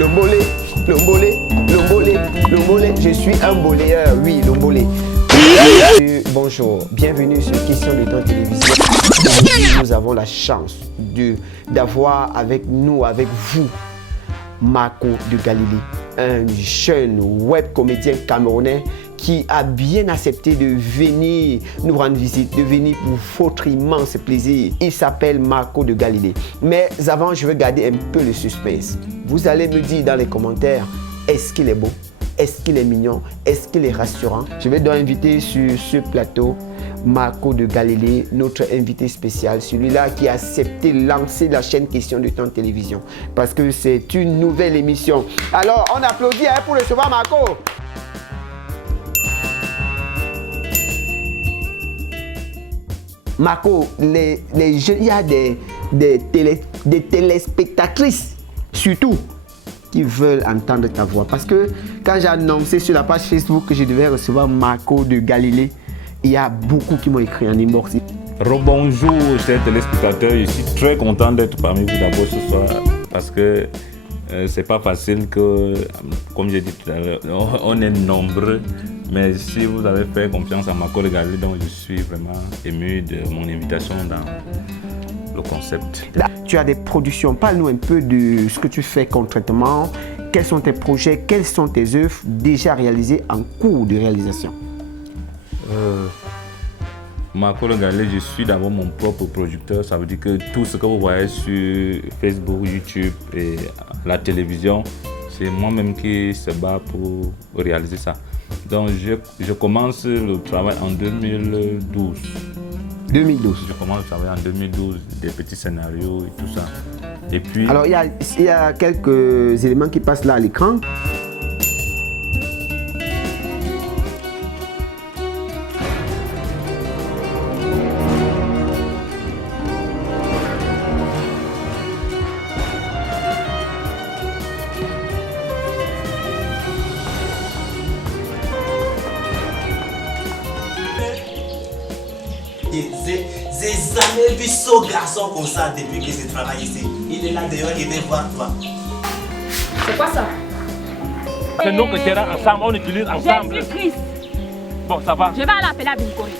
Lombolé, lombolé, lombolé, lombolé. Je suis un boléeur, oui, lombolé. Bonjour, bienvenue sur Question de temps télévision. Aujourd'hui, nous avons la chance d'avoir avec nous, avec vous, Marco de Galilée, un jeune web comédien camerounais qui a bien accepté de venir nous rendre visite, de venir pour votre immense plaisir. Il s'appelle Marco de Galilée. Mais avant, je vais garder un peu le suspense. Vous allez me dire dans les commentaires, est-ce qu'il est beau? Est-ce qu'il est mignon? Est-ce qu'il est rassurant? Je vais donc inviter sur ce plateau Marco de Galilée, notre invité spécial, celui-là qui a accepté de lancer la chaîne Question de temps télévision. Parce que c'est une nouvelle émission. Alors, on applaudit pour recevoir Marco. Marco, il y a des téléspectatrices, surtout, qui veulent entendre ta voix. Parce que quand j'ai annoncé sur la page Facebook que je devais recevoir Marco de Galilée, il y a beaucoup qui m'ont écrit en inbox. Rebonjour chers téléspectateurs, je suis très content d'être parmi vous d'abord ce soir parce que c'est pas facile que, comme j'ai dit tout à l'heure, on est nombreux. Mais si vous avez fait confiance à Marco de Galilée, donc je suis vraiment ému de mon invitation dans le concept. Là, tu as des productions. Parle-nous un peu de ce que tu fais concrètement. Quels sont tes projets? Quelles sont tes œuvres déjà réalisées en cours de réalisation? Marco de Galilée, je suis d'abord mon propre producteur. Ça veut dire que tout ce que vous voyez sur Facebook, YouTube et la télévision, c'est moi-même qui se bat pour réaliser ça. Donc je commence le travail en 2012. 2012. Je commence le travail en 2012, des petits scénarios et tout ça. Et puis... Alors il y a quelques éléments qui passent là à l'écran. J'ai jamais vu ce garçon comme ça depuis que je travaille ici. Il est là dehors, il vient voir toi. C'est quoi ça? C'est nous qui serons ensemble, on utilise ensemble. Jésus-Christ. Bon, ça va. Je vais aller appeler à Binkori.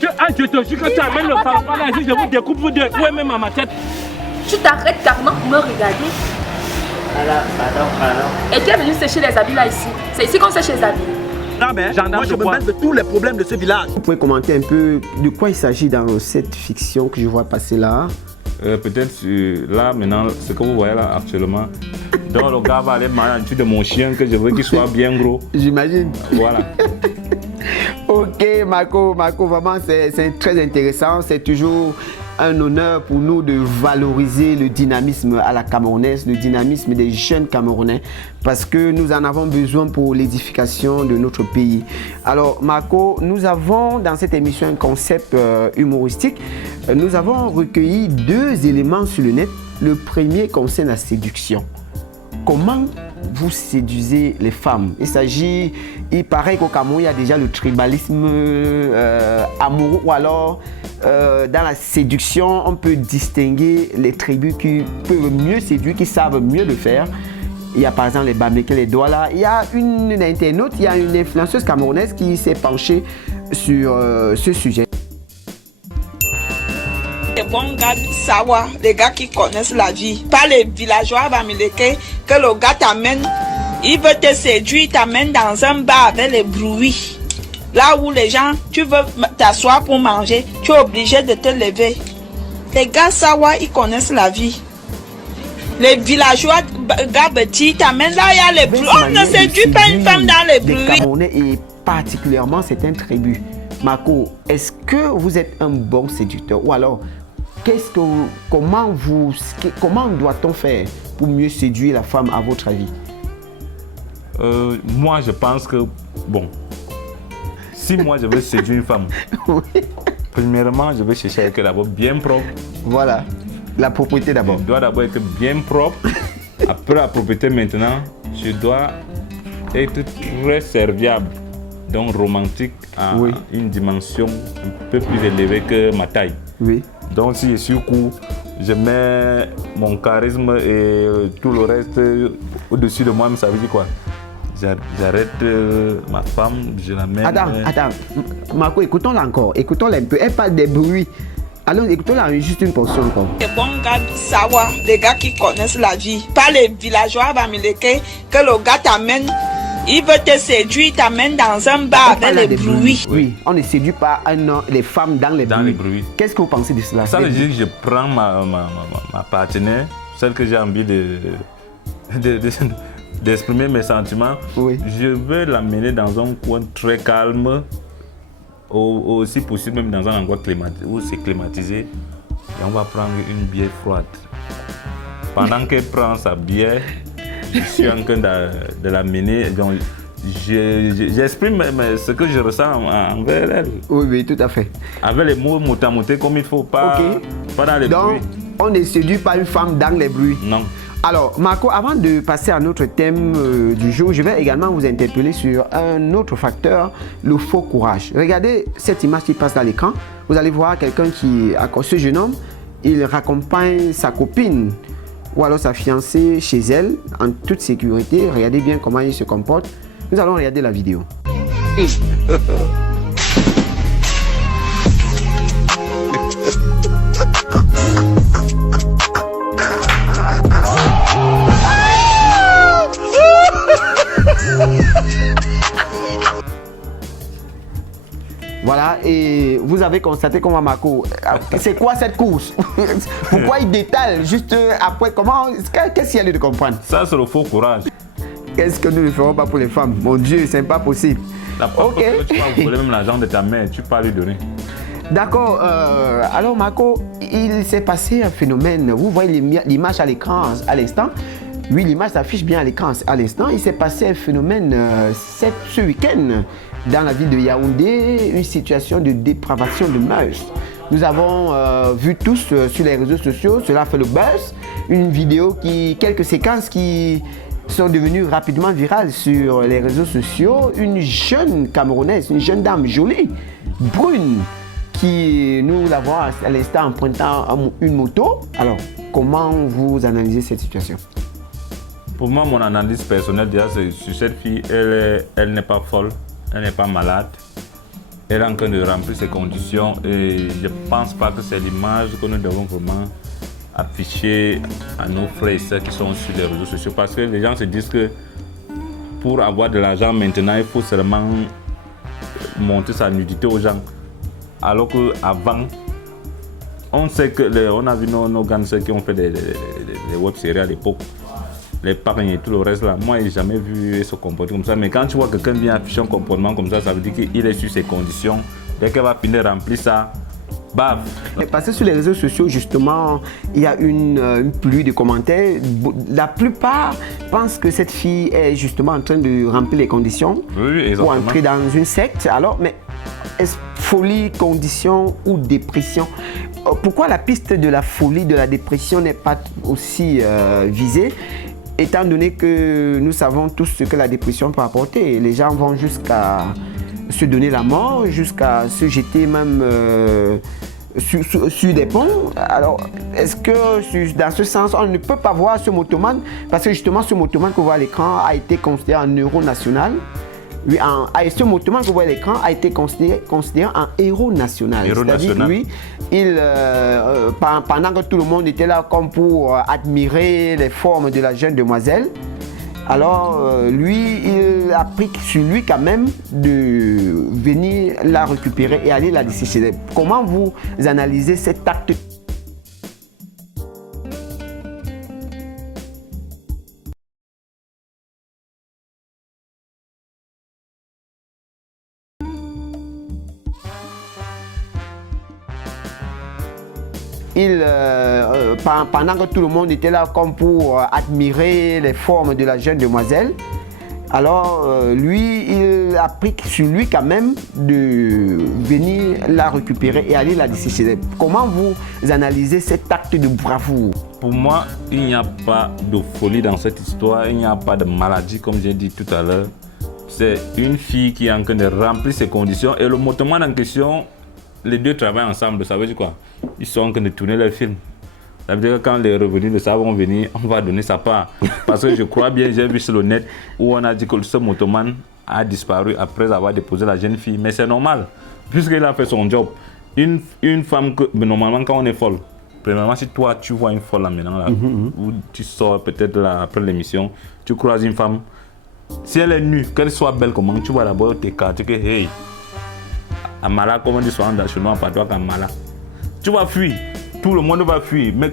Je te jure que tu amènes le farfan là ici, je vous découpe vous deux, ou même à ma tête. Tu t'arrêtes carrément pour me regarder. Pardon. Et tu es venu sécher les habits là ici. C'est ici qu'on sèche les habits. Non mais moi je me mêle de tous les problèmes de ce village. Vous pouvez commenter un peu de quoi il s'agit dans cette fiction que je vois passer là? Peut-être là maintenant, ce que vous voyez là actuellement, donc le gars va aller manger en dessous de mon chien que je veux qu'il soit bien gros. J'imagine. Voilà. Ok Marco, vraiment c'est très intéressant. C'est toujours un honneur pour nous de valoriser le dynamisme à la camerounaise, le dynamisme des jeunes Camerounais, parce que nous en avons besoin pour l'édification de notre pays. Alors Marco, nous avons dans cette émission un concept humoristique. Nous avons recueilli 2 éléments sur le net. Le premier concerne la séduction. Comment vous séduisez les femmes? Il paraît qu'au Cameroun, il y a déjà le tribalisme amoureux, ou alors dans la séduction, on peut distinguer les tribus qui peuvent mieux séduire, qui savent mieux le faire. Il y a par exemple les Bameke, les Douala. Il y a une internaute, il y a une influenceuse camerounaise qui s'est penchée sur ce sujet. Les bons gars savoir, les gars qui connaissent la vie, pas les villageois bamileke que le gars t'amène, il veut te séduire, t'amène dans un bar avec les bruits. Là où les gens, tu veux t'asseoir pour manger, tu es obligé de te lever. Les gars savoir, ils connaissent la vie. Les villageois gars petits t'amènent là, il y a les bruits. On ne séduit pas une femme dans les bruits. Les Camerounais et particulièrement certaines tribus. Marco, est-ce que vous êtes un bon séducteur ou alors comment doit-on faire pour mieux séduire la femme à votre avis? Moi je pense que, bon, si moi je veux séduire une femme, Oui. Premièrement je vais chercher qu'elle d'abord bien propre. Voilà, la propriété d'abord. Je dois d'abord être bien propre. Après la propriété maintenant, je dois être très serviable. Donc romantique à une dimension un peu plus élevée que ma taille. Oui. Donc si je suis court, je mets mon charisme et tout le reste au-dessus de moi, mais ça veut dire quoi? J'arrête ma femme, je la mets. Attends, Marco, écoutons-la encore, écoutons-la un peu. Elle parle des bruits. Alors, écoutons-la juste une portion encore. Les bons gars Sawa, les gars qui connaissent la vie. Pas les villageois bamileke que le gars t'amène. Il veut te séduire, t'amène dans un bar avec les bruits. Oui, on est séduit par les femmes dans les bruits. Qu'est-ce que vous pensez de cela? Ça veut dire que je prends ma partenaire, celle que j'ai envie d'exprimer mes sentiments. Oui. Je veux l'amener dans un coin très calme, aussi possible même dans un endroit où c'est climatisé. Et on va prendre une bière froide. Pendant qu'elle prend sa bière, je suis en train de l'amener. Donc, j'exprime ce que je ressens envers elle. Oui, tout à fait. Avec les mots motamotés comme il faut, pas dans les bruits. Donc, on est séduit par une femme dans les bruits. Non. Alors, Marco, avant de passer à notre thème du jour, je vais également vous interpeller sur un autre facteur, le faux courage. Regardez cette image qui passe à l'écran. Vous allez voir quelqu'un ce jeune homme, il raccompagne sa copine ou alors sa fiancée chez elle en toute sécurité. Regardez bien comment il se comporte. Nous allons regarder la vidéo. Voilà, et vous avez constaté comment Marco, c'est quoi cette course? Pourquoi il détale juste après? Qu'est-ce qu'il y a lieu de comprendre? Ça, c'est le faux courage. Qu'est-ce que nous ne ferons pas pour les femmes? Mon Dieu, c'est pas possible. La preuve que tu vas voler même l'argent de ta mère, tu peux pas lui donner. D'accord, alors Marco, il s'est passé un phénomène. Vous voyez l'image à l'écran à l'instant. Oui, l'image s'affiche bien à l'écran à l'instant. Il s'est passé un phénomène ce week-end dans la ville de Yaoundé, une situation de dépravation de mœurs. Nous avons vu tous sur les réseaux sociaux, cela fait le buzz, une vidéo quelques séquences qui sont devenues rapidement virales sur les réseaux sociaux. Une jeune Camerounaise, une jeune dame jolie, brune, qui nous la voit à l'instant empruntant une moto. Alors, comment vous analysez cette situation? Pour moi, mon analyse personnelle, déjà, sur cette fille, elle n'est pas folle, elle n'est pas malade. Elle est en train de remplir ses conditions et je ne pense pas que c'est l'image que nous devons vraiment afficher à nos frères et sœurs qui sont sur les réseaux sociaux. Parce que les gens se disent que pour avoir de l'argent maintenant, il faut seulement montrer sa nudité aux gens. Alors qu'avant, on sait que on a vu nos grandes sœurs qui ont fait des web-séries à l'époque. L'épargne et tout le reste là, moi j'ai jamais vu se comporter comme ça. Mais quand tu vois quelqu'un vient afficher un comportement comme ça veut dire qu'il est sur ses conditions. Dès qu'elle va finir de remplir ça, baf. Parce que sur les réseaux sociaux, justement, il y a une pluie de commentaires. La plupart pensent que cette fille est justement en train de remplir les conditions pour entrer dans une secte. Alors, mais est-ce folie, condition ou dépression? Pourquoi la piste de la folie, de la dépression n'est pas aussi visée? Étant donné que nous savons tous ce que la dépression peut apporter, les gens vont jusqu'à se donner la mort, jusqu'à se jeter même sur des ponts. Alors, est-ce que dans ce sens, on ne peut pas voir ce motoman? Parce que justement, ce motoman que vous voyez à l'écran a été considéré en héros national. Oui, ce motoman que vous voyez à l'écran a été considéré en héros national. C'est-à-dire, oui, pendant que tout le monde était là comme pour admirer les formes de la jeune demoiselle, alors lui, il a pris sur lui quand même de venir la récupérer et aller la laisser chez elle. Comment vous analysez cet acte? Pendant que tout le monde était là comme pour admirer les formes de la jeune demoiselle, alors lui, il a pris sur lui quand même de venir la récupérer et aller la laisser chez elle. Comment vous analysez cet acte de bravoure? Pour moi, il n'y a pas de folie dans cette histoire, il n'y a pas de maladie comme j'ai dit tout à l'heure. C'est une fille qui est en train de remplir ses conditions et le motoman en question, les deux travaillent ensemble, ça veut dire quoi? Ils sont en train de tourner leur film. Ça veut dire que quand les revenus de ça vont venir, on va donner sa part. Parce que je crois bien, j'ai vu sur le net où on a dit que ce motoman a disparu après avoir déposé la jeune fille. Mais c'est normal, puisqu'il a fait son job. Une femme, normalement quand on est folle, premièrement si toi tu vois une folle là maintenant, là, où tu sors peut-être là, après l'émission, tu croises une femme, si elle est nue, qu'elle soit belle comment, tu vois d'abord t'écarter que hey, Amala, comme on dit souvent dans chez nous, pas toi qu'Amala. Tu vas fuir. Tout le monde va fuir, mais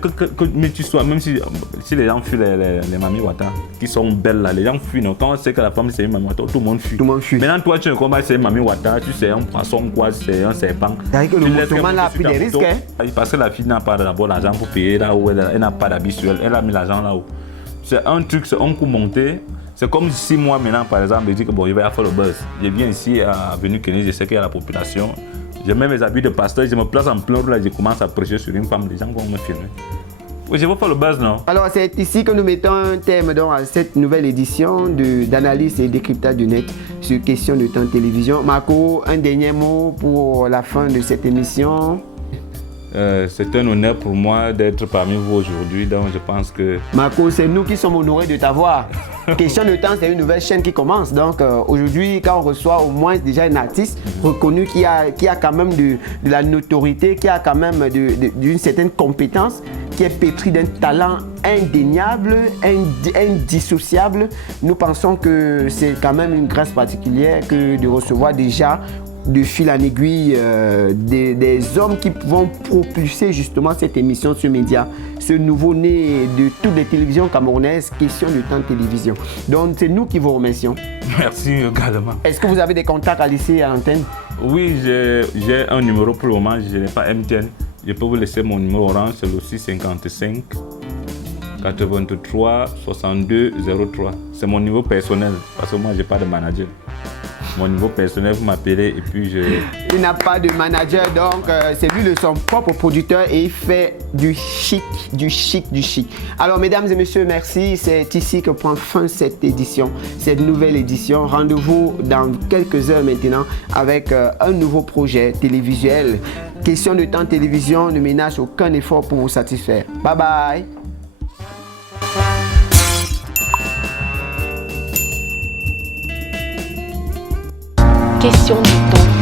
tu sois, même si les gens fuient les mamies Wata, qui sont belles là, les gens fuient. Non? Quand on sait que la femme c'est une mamie Wata, tout le monde fuit. Maintenant, toi, tu ne connais pas c'est une mamie Wata, tu sais un poisson, quoi, c'est un serpent. C'est-à-dire que le motoman a pris des risques. Hein? Parce que la fille n'a pas d'abord l'argent pour payer là où elle n'a pas d'habit sur elle, elle a mis l'argent là où. C'est un truc, c'est un coup monté. C'est comme si moi maintenant, par exemple, je dis que bon, je vais faire le buzz. Je viens ici à Avenue Kennedy, je sais qu'il y a la population. Je mets mes habits de pasteur, je me place en plein là, je commence à prêcher sur une femme, les gens vont me filmer. Oui, je veux faire le buzz, non? Alors, c'est ici que nous mettons un terme donc, à cette nouvelle édition d'analyse et décryptage du net sur question de temps de télévision. Marco, un dernier mot pour la fin de cette émission? C'est un honneur pour moi d'être parmi vous aujourd'hui, donc je pense que... Marco, c'est nous qui sommes honorés de t'avoir. Question de temps, c'est une nouvelle chaîne qui commence. Donc aujourd'hui, quand on reçoit au moins déjà un artiste reconnu qui a quand même de la notoriété, qui a quand même d'une certaine compétence, qui est pétri d'un talent indéniable, indissociable, nous pensons que c'est quand même une grâce particulière que de recevoir déjà de fil en aiguille des hommes qui vont propulser justement cette émission, ce média, ce nouveau-né de toutes les télévisions camerounaises, question de temps de télévision. Donc c'est nous qui vous remercions. Merci également. Est-ce que vous avez des contacts à laisser à l'antenne? Oui, j'ai un numéro pour le moment, je n'ai pas MTN. Je peux vous laisser mon numéro orange, c'est le 655 83 62 03. C'est mon niveau personnel, parce que moi, je n'ai pas de manager. Mon niveau personnel, vous m'appelez et puis je... Il n'a pas de manager, donc c'est lui son propre producteur et il fait du chic, du chic, du chic. Alors mesdames et messieurs, merci. C'est ici que prend fin cette édition, cette nouvelle édition. Rendez-vous dans quelques heures maintenant avec un nouveau projet télévisuel. Question de temps télévision ne ménage aucun effort pour vous satisfaire. Bye bye. Question de temps.